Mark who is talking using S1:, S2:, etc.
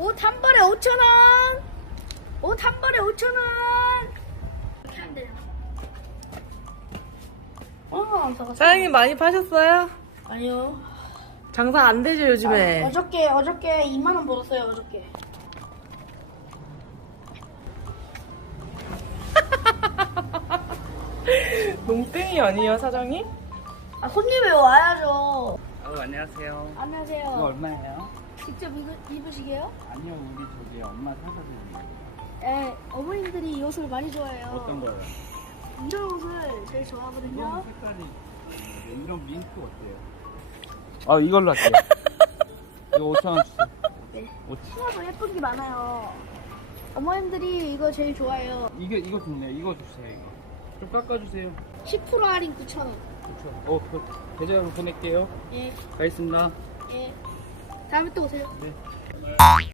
S1: 옷 한 벌에 5,000원. 옷 한 벌에 5,000원. 이렇게 안 되잖아.
S2: 사장님 많이 파셨어요?
S1: 아니요.
S2: 장사 안 되죠 요즘에?
S1: 어저께 2만 원 벌었어요. 어저께.
S2: 농땡이 아니에요 사장님?
S1: 손님이 와야죠.
S3: 안녕하세요. 이거
S1: 안녕하세요.
S3: 얼마예요?
S1: 직접 입으시게요?
S3: 아니요, 우리 저기 엄마 사거든요.
S1: 네, 어머님들이 이 옷을 많이 좋아해요.
S3: 어떤 거요?
S1: 이런 옷을 제일 좋아하거든요.
S3: 이건 색깔이 이런 밍크 어때요? 아, 이걸로 할게요. 이거 5,000원 주세요.
S1: 네.
S3: 5,000원.
S1: 하나도 예쁜 게 많아요. 어머님들이 이거 제일 좋아해요.
S3: 이거 좋네요. 이거 주세요. 이거. 좀 깎아주세요.
S1: 10% 할인 9,000원.
S3: 그렇죠. 계좌로 보낼게요.
S1: 예,
S3: 가겠습니다.
S1: 예. 다음에 또 오세요.
S3: 네.